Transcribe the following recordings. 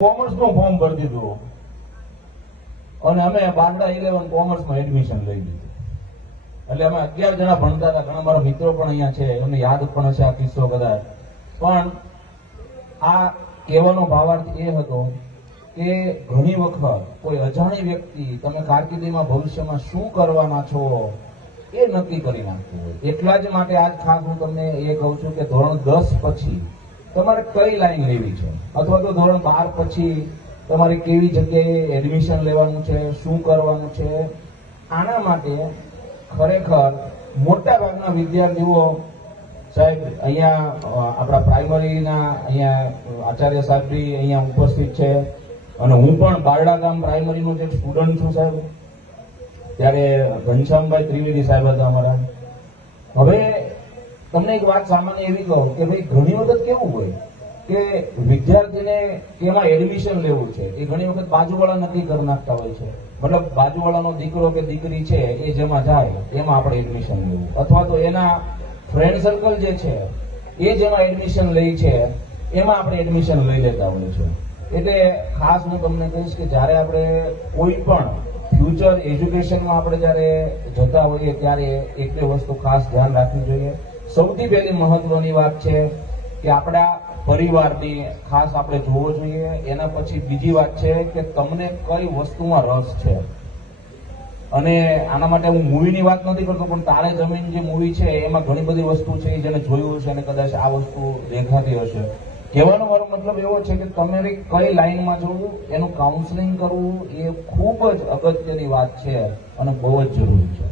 કોમર્સનું form ભરી દીધું અને અમે બારડા 11 કોમર્સમાં એડમિશન લઈ લીધું. એટલે અમે 11 જણા ભણતા હતા. ઘણા મારા મિત્રો પણ અહીંયા છે, એમને યાદ પણ હશે આ કિસ્સો કદાચ. પણ આ કહેવાનો ભાવાર્થ એ હતો કે ઘણી વખત કોઈ અજાણી વ્યક્તિ તમે કારકિર્દીમાં ભવિષ્યમાં શું કરવાના છો એ નક્કી કરી નાખતું હોય. એટલા જ માટે આજ ખાસ હું તમને એ કહું છું કે ધોરણ 10 પછી તમારે કઈ લાઈન લેવી છે, અથવા તો ધોરણ 12 પછી તમારે કેવી જગ્યાએ એડમિશન લેવાનું છે, શું કરવાનું છે. આના માટે ખરેખર મોટા ભાગના વિદ્યાર્થીઓ સાહેબ અહીંયા આપણા પ્રાઇમરીના અહીંયા આચાર્ય સાહેબ બી અહીંયા ઉપસ્થિત છે અને હું પણ બારડા ગામ પ્રાઇમરીનો જે સ્ટુડન્ટ છું સાહેબ, ત્યારે ઘનશ્યામભાઈ ત્રિવેદી સાહેબ હતા અમારા. હવે તમને એક વાત સામાન્ય એવી કહું કે ભાઈ ઘણી વખત કેવું હોય કે વિદ્યાર્થીને એમાં એડમિશન લેવું છે એ ઘણી વખત બાજુવાળા નક્કી કરી નાખતા હોય છે. મતલબ બાજુવાળાનો દીકરો કે દીકરી છે એ જેમાં જાય એમાં આપણે એડમિશન લેવું, અથવા તો એના ફ્રેન્ડ સર્કલ જે છે એ જેમાં એડમિશન લે છે એમાં આપણે એડમિશન લઈ લેતા હોય છે. એટલે ખાસ હું તમને કહીશ કે જ્યારે આપણે કોઈ પણ ફ્યુચર એજ્યુકેશનમાં આપણે જ્યારે જતા હોઈએ ત્યારે એક બે વસ્તુ ખાસ ધ્યાન રાખવી જોઈએ. સૌથી પહેલી મહત્વની વાત છે કે આપણા પરિવારની ખાસ આપણે જોવો જોઈએ. એના પછી બીજી વાત છે કે તમને કઈ વસ્તુમાં રસ છે. અને આના માટે હું મૂવીની વાત નથી કરતો, પણ તારે જમીન જે મૂવી છે એમાં ઘણી બધી વસ્તુ છે જેને જોયું હશે અને કદાચ આ વસ્તુ દેખાતી હશે. કહેવાનો મારો મતલબ એવો છે કે તમારે કઈ લાઈનમાં જવું, એનું કાઉન્સેલિંગ કરવું એ ખૂબ જ અગત્યની વાત છે અને બહુ જ જરૂરી છે.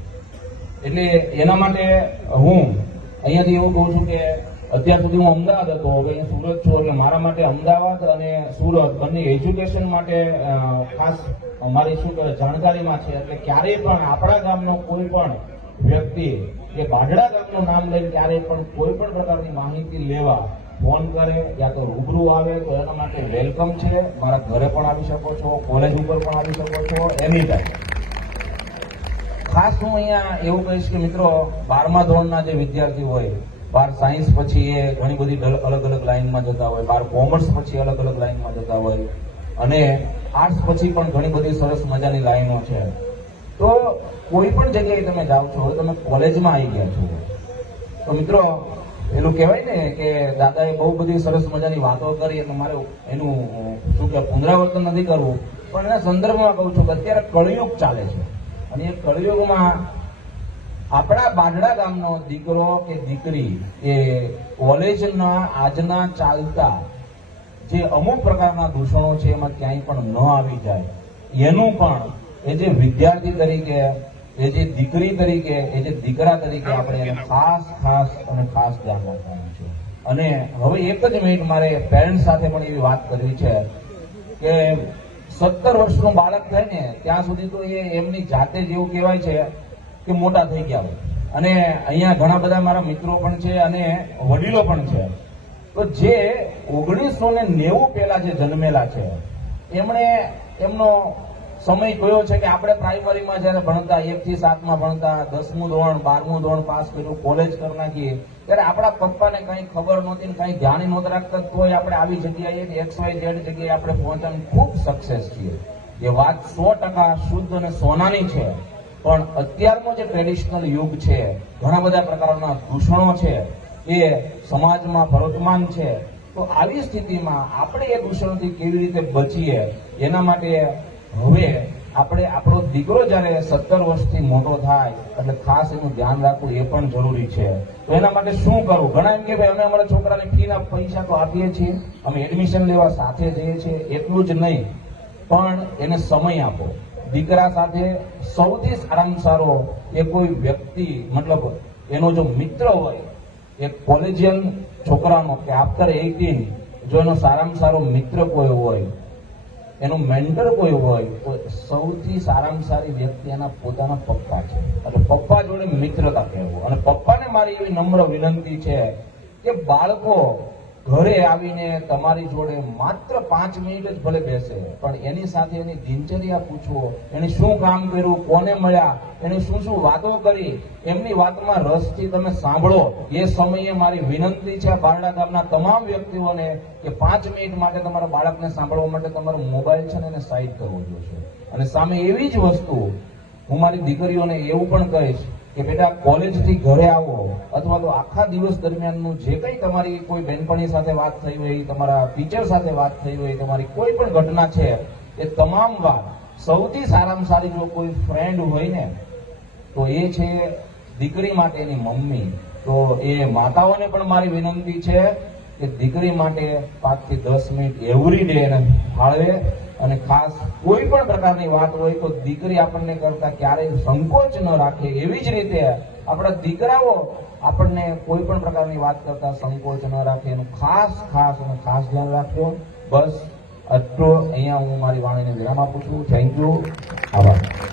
એટલે એના માટે હું અહીંયાથી એવું કહું છું કે અત્યાર સુધી હું અમદાવાદ હતો, હવે હું સુરત છું. એટલે મારા માટે અમદાવાદ અને સુરત બંને એજ્યુકેશન માટે ખાસ મારી શું કહેવાય જાણકારીમાં છે. એટલે ક્યારેય પણ આપણા ગામનો કોઈ પણ વ્યક્તિ કે બાઢડા ગામનું નામ લઈને ક્યારેય પણ કોઈ પણ પ્રકારની માહિતી લેવા ફોન કરે યા તો રૂબરૂ આવે તો એના માટે વેલકમ છે. મારા ઘરે પણ આવી શકો છો, કોલેજ ઉપર પણ આવી શકો છો, એની ટાઈમ. ખાસ હું અહીંયા એવું કહીશ કે મિત્રો 12મા ધોરણના જે વિદ્યાર્થી હોય, 12 સાયન્સ પછી એ ઘણી બધી અલગ અલગ લાઈનમાં જતા હોય, 12 કોમર્સ પછી અલગ અલગ લાઈનમાં જતા હોય, અને આર્ટ્સ પછી પણ ઘણી બધી સરસ મજાની લાઈનો છે. તો કોઈ પણ જગ્યાએ તમે જાઓ છો, તમે કોલેજમાં આવી ગયા છો તો મિત્રો એનું કહેવાય ને કે દાદાએ બહુ બધી સરસ મજાની વાતો કરી અને મારે એનું શું કે પુનરાવર્તન નથી કરવું, પણ એના સંદર્ભમાં કહું છું કે અત્યારે કળયુગ ચાલે છે અને એ કળયુગમાં આપણા બાઢડા ગામનો દીકરો કે દીકરી એ કોલેજના આજના ચાલતા જે અમુક પ્રકારના દૂષણો છે એમાં ક્યાંય પણ ન આવી જાય, એનું પણ એ જે વિદ્યાર્થી તરીકે, એ જે દીકરી તરીકે, એ જે દીકરા તરીકે આપણે એને ખાસ અને ખાસ ધ્યાન રાખવાનું છે. અને હવે એક જ મિનિટ મારે પેરેન્ટ્સ સાથે પણ એવી વાત કરવી છે કે 17 વર્ષનું બાળક થાય ને ત્યાં સુધી તો એ એમની જાતે જ એવું કહેવાય છે કે મોટા થઈ ગયા હોય. અને અહીંયા ઘણા બધા મારા મિત્રો પણ છે અને વડીલો પણ છે. તો જે 1990 પહેલા જે જન્મેલા છે એમણે એમનો સમય કયો છે કે આપણે પ્રાઇમરીમાં જયારે ભણતા 1 થી 7માં ભણતા, 10મું ધોરણ 12મું ધોરણ પાસ કર્યું, કોલેજ કરી નાખીએ ત્યારે આપણા પપ્પાને કઈ ખબર નહોતી, કઈ ધ્યાન નહોતું રાખતા, તોય આપણે આવી જગ્યાએ XYZ જગ્યાએ આપણે પહોંચવાની ખૂબ સક્સેસ છીએ. એ વાત 100% શુદ્ધ અને સોનાની છે. પણ અત્યારનો જે ટ્રેડિશનલ યુગ છે, ઘણા બધા પ્રકારના દૂષણો છે એ સમાજમાં પ્રવર્તમાન છે. તો આવી સ્થિતિમાં આપણે એ દૂષણોથી કેવી રીતે બચીએ એના માટે હવે આપણે આપણો દીકરો જ્યારે 17 વર્ષથી મોટો થાય એટલે ખાસ એનું ધ્યાન રાખવું એ પણ જરૂરી છે. તો એના માટે શું કરવું? ઘણા એમ કે ભાઈ અમે અમારા છોકરાને ફીના પૈસા તો આપીએ છીએ, અમે એડમિશન લેવા સાથે જઈએ છીએ, એટલું જ નહીં પણ એને સમય આપો. દીકરા સાથે સૌથી સારામાં સારો એ કોઈ વ્યક્તિ, મતલબ એનો જો મિત્ર હોય, એક કોલેજિયન છોકરાનો કે આફ્ટર 18 જો એનો સારામાં સારો મિત્ર કોઈ હોય, એનો મેન્ટર કોઈ હોય, તો સૌથી સારામાં સારી વ્યક્તિ એના પોતાના પપ્પા છે. એટલે પપ્પા જોડે મિત્રતા કહેવું. અને પપ્પાને મારી એવી નમ્ર વિનંતી છે કે બાળકો ઘરે આવીને તમારી જોડે માત્ર 5 મિનિટ જ ભલે બેસે, પણ એની સાથે એની દિનચર્યા પૂછો, એને શું કામ કર્યું, કોને મળ્યા, એને શું શું વાતો કરી, એમની વાતમાં રસથી તમે સાંભળો. એ સમયે મારી વિનંતી છે બારડા ગામના તમામ વ્યક્તિઓને કે 5 મિનિટ માટે તમારા બાળકને સાંભળવા માટે તમારો મોબાઈલ છે ને એને સાઈડ કરવો જોઈએ. અને સામે એવી જ વસ્તુ હું મારી દીકરીઓને એવું પણ કહીશ કે બેટા કોલેજથી ઘરે આવો અથવા તો આખા દિવસ દરમિયાનનું જે કંઈ તમારી કોઈ બહેનપણી સાથે વાત થઈ હોય, તમારા ટીચર સાથે વાત થઈ હોય, તમારી કોઈ પણ ઘટના છે, એ તમામ વાત સૌથી સારામાં સારી જો કોઈ ફ્રેન્ડ હોય ને તો એ છે દીકરી માટેની મમ્મી. તો એ માતાઓને પણ મારી વિનંતી છે કે દીકરી માટે 5 થી 10 મિનિટ એવરી ડે એને ફાળવે. અને ખાસ કોઈ પણ પ્રકારની વાત હોય તો દીકરી આપણને કરતા ક્યારેય સંકોચ ન રાખે, એવી જ રીતે આપણા દીકરાઓ આપણને કોઈ પણ પ્રકારની વાત કરતા સંકોચ ન રાખે, એનું ખાસ ધ્યાન રાખજો. બસ આટલું અહીંયા હું મારી વાણીને વિરામ આપું છું. Thank you. આભાર.